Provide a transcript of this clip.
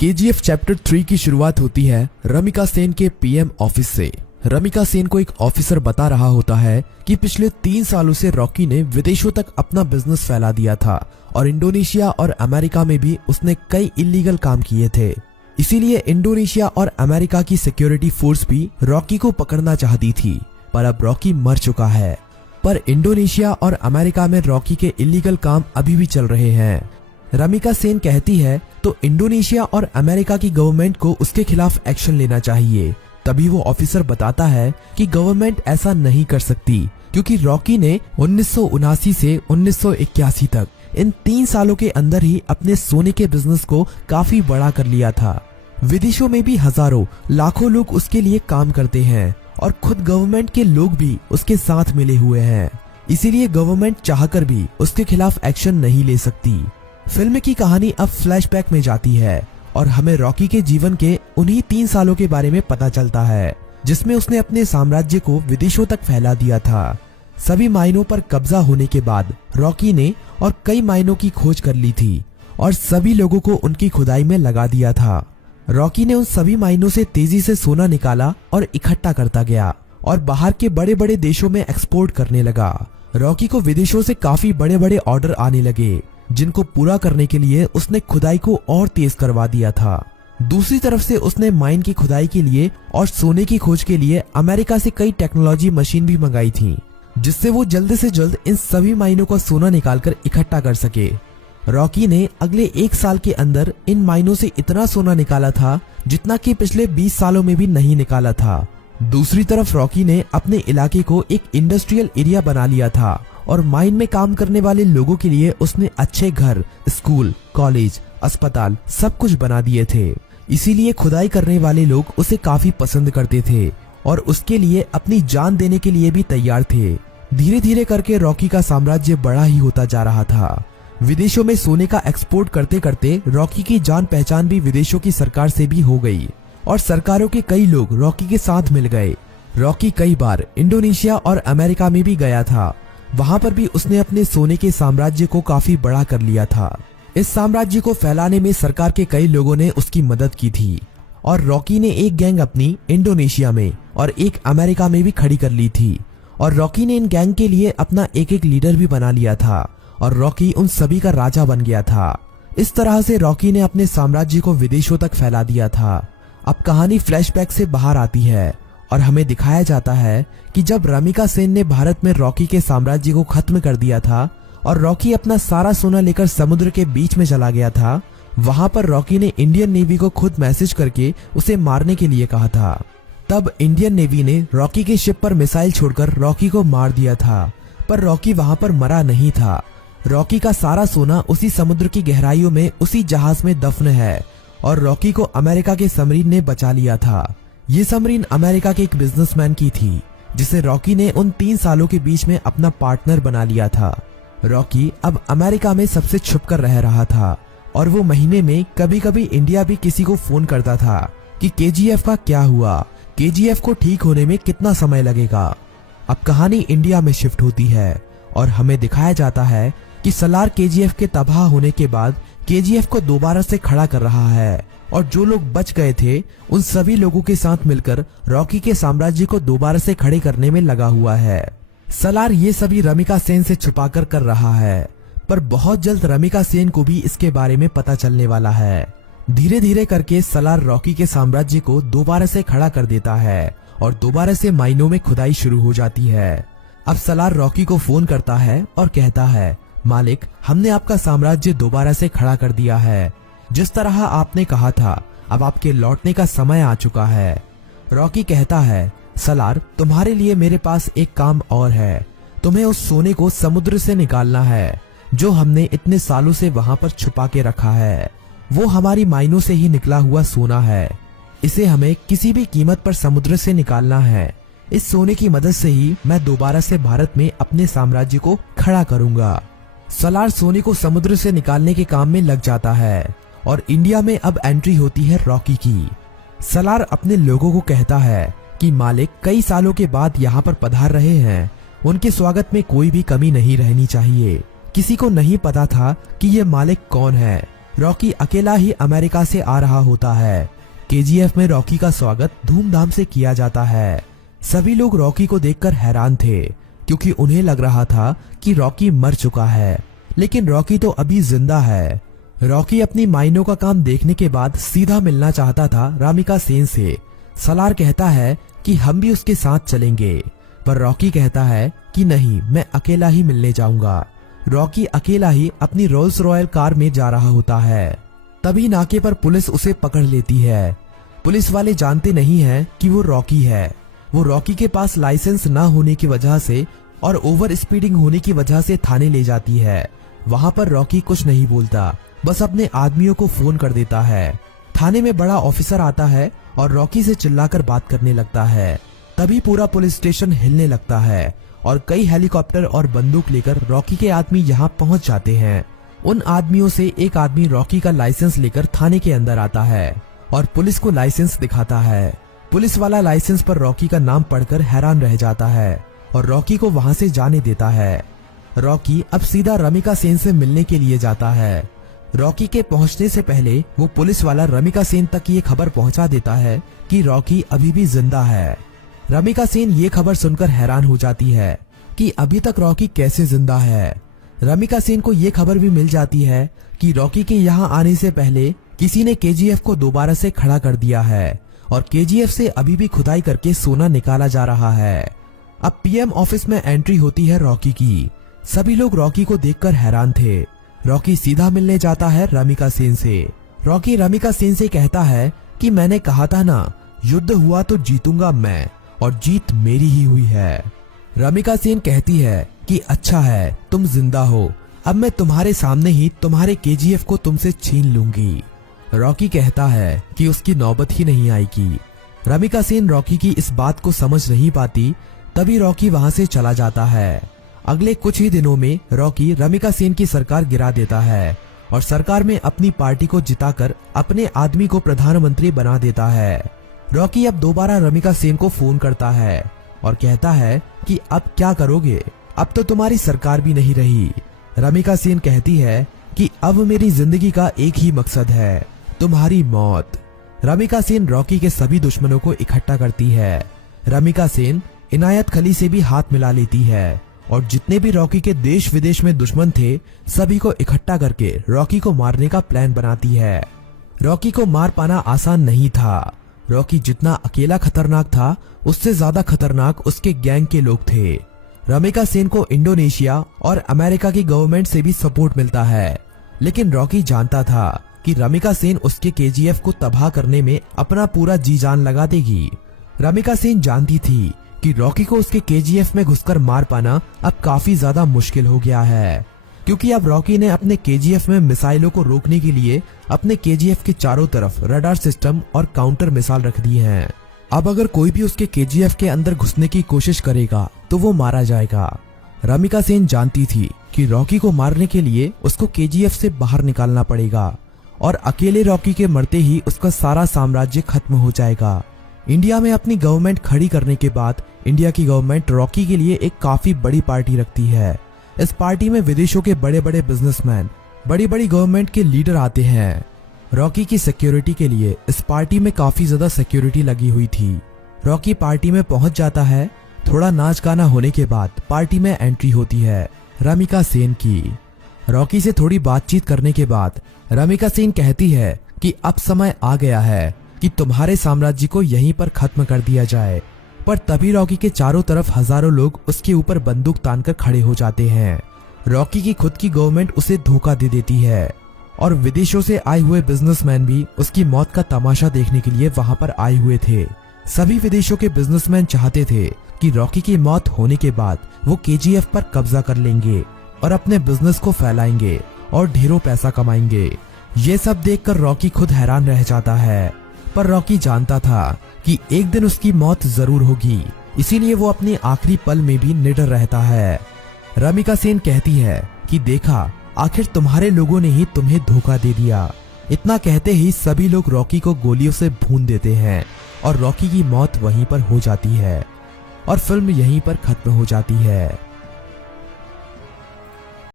KGF chapter 3 की शुरुआत होती है रमिका सेन के पीएम ऑफिस से। रमिका सेन को एक ऑफिसर बता रहा होता है कि पिछले 3 सालों से रॉकी ने विदेशों तक अपना बिजनेस फैला दिया था और इंडोनेशिया और अमेरिका में भी उसने कई इलीगल काम किए थे। इसीलिए इंडोनेशिया और अमेरिका की सिक्योरिटी फोर्स भी रॉकी को पकड़ना चाहती थी, पर अब रॉकी मर चुका है। पर इंडोनेशिया और अमेरिका में रॉकी के इलीगल काम अभी भी चल रहे हैं। रमिका सेन कहती है तो इंडोनेशिया और अमेरिका की गवर्नमेंट को उसके खिलाफ एक्शन लेना चाहिए। तभी वो ऑफिसर बताता है कि गवर्नमेंट ऐसा नहीं कर सकती क्योंकि रॉकी ने 1979 से 1981 तक इन 3 सालों के अंदर ही अपने सोने के बिजनेस को काफी बड़ा कर लिया था। विदेशों में भी हजारों लाखों लोग उसके लिए काम करते हैं और खुद गवर्नमेंट के लोग भी उसके साथ मिले हुए हैं। इसीलिए गवर्नमेंट चाहकर भी उसके खिलाफ एक्शन नहीं ले सकती। फिल्म की कहानी अब फ्लैशबैक में जाती है और हमें रॉकी के जीवन के उन्हीं 3 सालों के बारे में पता चलता है जिसमें उसने अपने साम्राज्य को विदेशों तक फैला दिया था। सभी माइनों पर कब्जा होने के बाद रॉकी ने और कई माइनों की खोज कर ली थी और सभी लोगों को उनकी खुदाई में लगा दिया था। रॉकी ने उन सभी माइनों से तेजी से सोना निकाला और इकट्ठा करता गया और बाहर के बड़े बड़े देशों में एक्सपोर्ट करने लगा। रॉकी को विदेशों से काफी बड़े बड़े ऑर्डर आने लगे जिनको पूरा करने के लिए उसने खुदाई को और तेज करवा दिया था। दूसरी तरफ से उसने माइन की खुदाई के लिए और सोने की खोज के लिए अमेरिका से कई टेक्नोलॉजी मशीन भी मंगाई थी जिससे वो जल्द से जल्द इन सभी माइनों का सोना निकालकर इकट्ठा कर सके। रॉकी ने अगले 1 साल के अंदर इन माइनों से इतना सोना निकाला था जितना कि पिछले 20 सालों में भी नहीं निकाला था। दूसरी तरफ रॉकी ने अपने इलाके को एक इंडस्ट्रियल एरिया बना लिया था और माइन में काम करने वाले लोगों के लिए उसने अच्छे घर, स्कूल, कॉलेज, अस्पताल सब कुछ बना दिए थे। इसीलिए खुदाई करने वाले लोग उसे काफी पसंद करते थे और उसके लिए अपनी जान देने के लिए भी तैयार थे। धीरे धीरे करके रॉकी का साम्राज्य बड़ा ही होता जा रहा था। विदेशों में सोने का एक्सपोर्ट करते करते रॉकी की जान पहचान भी विदेशों की सरकार से भी हो गई और सरकारों के कई लोग रॉकी के साथ मिल गए। रॉकी कई बार इंडोनेशिया और अमेरिका में भी गया था। वहां पर भी उसने अपने सोने के साम्राज्य को काफी बड़ा कर लिया था। इस साम्राज्य को फैलाने में सरकार के कई लोगों ने उसकी मदद की थी और रॉकी ने एक गैंग अपनी इंडोनेशिया में और एक अमेरिका में भी खड़ी कर ली थी और रॉकी ने इन गैंग के लिए अपना एक एक लीडर भी बना लिया था और रॉकी उन सभी का राजा बन गया था। इस तरह से रॉकी ने अपने साम्राज्य को विदेशों तक फैला दिया था। अब कहानी फ्लैशबैक से बाहर आती है और हमें दिखाया जाता है कि जब रमिका सेन ने भारत में रॉकी के साम्राज्य को खत्म कर दिया था और रॉकी अपना सारा सोना लेकर समुद्र के बीच में चला गया था, वहां पर रॉकी ने इंडियन नेवी को खुद मैसेज करके उसे मारने के लिए कहा था। तब इंडियन नेवी ने रॉकी के शिप पर मिसाइल छोड़कर रॉकी को मार दिया था, पर रॉकी वहां पर मरा नहीं था। रॉकी का सारा सोना उसी समुद्र की गहराइयों में उसी जहाज में दफन है और रॉकी को अमेरिका के सबमरीन ने बचा लिया था। ये सबमरीन अमेरिका के एक बिजनेसमैन की थी जिसे रॉकी ने उन 3 सालों के बीच में अपना पार्टनर बना लिया था। रॉकी अब अमेरिका में सबसे छुपकर रह रहा था और वो महीने में कभी कभी इंडिया भी किसी को फोन करता था कि केजीएफ का क्या हुआ, केजीएफ को ठीक होने में कितना समय लगेगा। अब कहानी इंडिया में शिफ्ट होती है और हमें दिखाया जाता है कि सलार केजीएफ के तबाह होने के बाद केजीएफ को दोबारा से खड़ा कर रहा है और जो लोग बच गए थे उन सभी लोगों के साथ मिलकर रॉकी के साम्राज्य को दोबारा से खड़े करने में लगा हुआ है। सलार ये सभी रमिका सेन से छुपाकर कर रहा है, पर बहुत जल्द रमिका सेन को भी इसके बारे में पता चलने वाला है। धीरे धीरे करके सलार रॉकी के साम्राज्य को दोबारा से खड़ा कर देता है और दोबारा से माइनों में खुदाई शुरू हो जाती है। अब सलार रॉकी को फोन करता है और कहता है, मालिक, हमने आपका साम्राज्य दोबारा से खड़ा कर दिया है। जिस तरह आपने कहा था, अब आपके लौटने का समय आ चुका है। रॉकी कहता है, सलार, तुम्हारे लिए मेरे पास एक काम और है। तुम्हें उस सोने को समुद्र से निकालना है जो हमने इतने सालों से वहां पर छुपा के रखा है। वो हमारी माइनों से ही निकला हुआ सोना है। इसे हमें किसी भी कीमत पर समुद्र से निकालना है। इस सोने की मदद से ही मैं दोबारा से भारत में अपने साम्राज्य को खड़ा करूंगा। सलार सोने को समुद्र से निकालने के काम में लग जाता है और इंडिया में अब एंट्री होती है रॉकी की। सलार अपने लोगों को कहता है कि मालिक कई सालों के बाद यहाँ पर पधार रहे हैं, उनके स्वागत में कोई भी कमी नहीं रहनी चाहिए। किसी को नहीं पता था कि ये मालिक कौन है। रॉकी अकेला ही अमेरिका से आ रहा होता है। केजीएफ में रॉकी का स्वागत धूमधाम से किया जाता है। सभी लोग रॉकी को देखकर हैरान थे क्योंकि उन्हें लग रहा था कि रॉकी मर चुका है, लेकिन रॉकी तो अभी जिंदा है। रॉकी अपनी माइनों का काम देखने के बाद सीधा मिलना चाहता था रामिका सेन से। सलार कहता है कि हम भी उसके साथ चलेंगे, पर रॉकी कहता है कि नहीं, मैं अकेला ही मिलने जाऊंगा। रॉकी अकेला ही अपनी रोल्स रॉयल कार में जा रहा होता है। तभी नाके पर पुलिस उसे पकड़ लेती है। पुलिस वाले जानते नहीं हैं कि वो रॉकी है। वो रॉकी के पास लाइसेंस ना होने की वजह से और ओवर स्पीडिंग होने की वजह से थाने ले जाती है। वहाँ पर रॉकी कुछ नहीं बोलता, बस अपने आदमियों को फोन कर देता है। थाने में बड़ा ऑफिसर आता है और रॉकी से चिल्लाकर बात करने लगता है। तभी पूरा पुलिस स्टेशन हिलने लगता है और कई हेलीकॉप्टर और बंदूक लेकर रॉकी के आदमी यहाँ पहुँच जाते हैं। उन आदमियों से एक आदमी रॉकी का लाइसेंस लेकर थाने के अंदर आता है और पुलिस को लाइसेंस दिखाता है। पुलिस वाला लाइसेंस पर रॉकी का नाम पढ़कर हैरान रह जाता है और रॉकी को वहाँ से जाने देता है। रॉकी अब सीधा रमिका सेन से मिलने के लिए जाता है। रॉकी के पहुंचने से पहले वो पुलिस वाला रमिका सेन तक ये खबर पहुंचा देता है कि रॉकी अभी भी जिंदा है। रमिका सेन ये खबर सुनकर हैरान हो जाती है कि अभी तक रॉकी कैसे जिंदा है। रमिका सेन को ये खबर भी मिल जाती है कि रॉकी के यहाँ आने से पहले किसी ने केजीएफ को दोबारा से खड़ा कर दिया है और केजीएफ से अभी भी खुदाई करके सोना निकाला जा रहा है। अब पीएम ऑफिस में एंट्री होती है रॉकी की। सभी लोग रॉकी को देखकर हैरान थे। रॉकी सीधा मिलने जाता है रमिका सेन से। रॉकी रमिका सेन से कहता है कि मैंने कहा था ना, युद्ध हुआ तो जीतूंगा मैं, और जीत मेरी ही हुई है। रमिका सेन कहती है कि अच्छा है, तुम जिंदा हो, अब मैं तुम्हारे सामने ही तुम्हारे केजीएफ को तुमसे छीन लूंगी। रॉकी कहता है कि उसकी नौबत ही नहीं आएगी। रमिका सेन रॉकी की इस बात को समझ नहीं पाती। तभी रॉकी वहां से चला जाता है। अगले कुछ ही दिनों में रॉकी रमिका सेन की सरकार गिरा देता है और सरकार में अपनी पार्टी को जिताकर अपने आदमी को प्रधानमंत्री बना देता है। रॉकी अब दोबारा रमिका सेन को फोन करता है और कहता है कि अब क्या करोगे, अब तो तुम्हारी सरकार भी नहीं रही। रमिका सेन कहती है कि अब मेरी जिंदगी का एक ही मकसद है, तुम्हारी मौत। रमिका सेन रॉकी के सभी दुश्मनों को इकट्ठा करती है। रमिका सेन इनायत खली से भी हाथ मिला लेती है और जितने भी रॉकी के देश विदेश में दुश्मन थे सभी को इकट्ठा करके रॉकी को मारने का प्लान बनाती है। रॉकी को मार पाना आसान नहीं था। रॉकी जितना अकेला खतरनाक था उससे ज्यादा खतरनाक उसके गैंग के लोग थे। रमिका सेन को इंडोनेशिया और अमेरिका की गवर्नमेंट से भी सपोर्ट मिलता है, लेकिन रॉकी जानता था कि रमिका सेन उसके केजीएफ को तबाह करने में अपना पूरा जी जान लगा देगी। रमिका सेन जानती थी कि रॉकी को उसके केजीएफ में घुसकर मार पाना अब काफी ज्यादा मुश्किल हो गया है, क्योंकि अब रॉकी ने अपने केजीएफ में मिसाइलों को रोकने के लिए अपने केजीएफ के चारों तरफ रडार सिस्टम और काउंटर मिसाइल रख दी हैं। अब अगर कोई भी उसके केजीएफ के अंदर घुसने की कोशिश करेगा तो वो मारा जाएगा। रमिका सेन जानती थी कि रॉकी को मारने के लिए उसको केजीएफ से बाहर निकालना पड़ेगा और अकेले रॉकी के मरते ही उसका सारा साम्राज्य खत्म हो जाएगा। इंडिया में अपनी गवर्नमेंट खड़ी करने के बाद इंडिया की गवर्नमेंट रॉकी के लिए एक काफी बड़ी पार्टी रखती है। इस पार्टी में विदेशों के बड़े बड़े बिजनेसमैन, बड़ी बड़ी गवर्नमेंट के लीडर आते हैं। रॉकी की सिक्योरिटी के लिए इस पार्टी में काफी ज्यादा सिक्योरिटी लगी हुई थी। रॉकी पार्टी में पहुंच जाता है। थोड़ा नाच गाना होने के बाद पार्टी में एंट्री होती है रमिका सेन की। रॉकी से थोड़ी बातचीत करने के बाद रमिका सेन कहती है कि अब समय आ गया है कि तुम्हारे साम्राज्य को यहीं पर खत्म कर दिया जाए। पर तभी रॉकी के चारों तरफ हजारों लोग उसके ऊपर बंदूक तानकर खड़े हो जाते हैं। रॉकी की खुद की गवर्नमेंट उसे धोखा दे देती है और विदेशों से आए हुए बिजनेसमैन भी उसकी मौत का तमाशा देखने के लिए वहां पर आए हुए थे। सभी विदेशों के बिजनेसमैन चाहते थे कि रॉकी की मौत होने के बाद वो केजीएफ पर कब्जा कर लेंगे और अपने बिजनेस को फैलाएंगे और ढेरों पैसा कमाएंगे। ये सब देखकर रॉकी खुद हैरान रह जाता है, पर रॉकी जानता था कि एक दिन उसकी मौत जरूर होगी, इसीलिए वो अपने आखिरी पल में भी निडर रहता है। रमिका सेन कहती है कि देखा, आखिर तुम्हारे लोगों ने ही तुम्हें धोखा दे दिया। इतना कहते ही सभी लोग रॉकी को गोलियों से भून देते हैं और रॉकी की मौत वहीं पर हो जाती है और फिल्म यहीं पर खत्म हो जाती है।